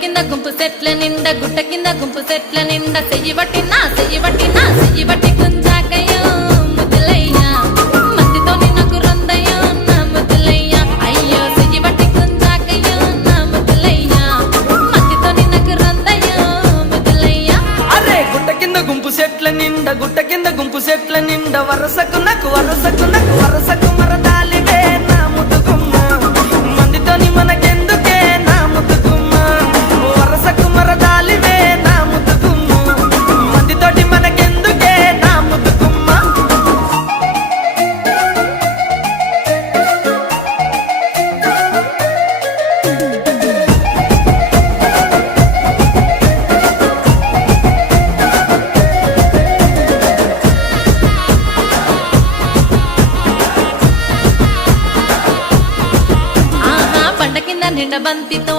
కింద గుంపు సెట్ల నిండా గుట్ట కింద గుంపు సెట్ల నిండా చెయ్యి బట్టి గుంజాకయ్యో ముద్దులయ్యా మందితో నాకు రొందయ్యో నా ముద్దులయ్యా అయ్యో చెయ్యి బట్టి గుంజాకయ్యో నా ముద్దులయ్యా మందితో నాకు రొందయ్యో ముద్దులయ్యా. అరే గుట్ట కింద గుంపు సెట్ల నిండా వరసకు మరదాలివే నా ముద్దుగుమ్మ మందితోని మనకెందుకే నా ముద్దుగుమ్మ వరసకు మరదాలివే నా ముద్దుగుమ్మ మందితోటి మనకెందుకే నా ముద్దుగుమ్మ. ఆహా పంట కింద నిండ బంతితో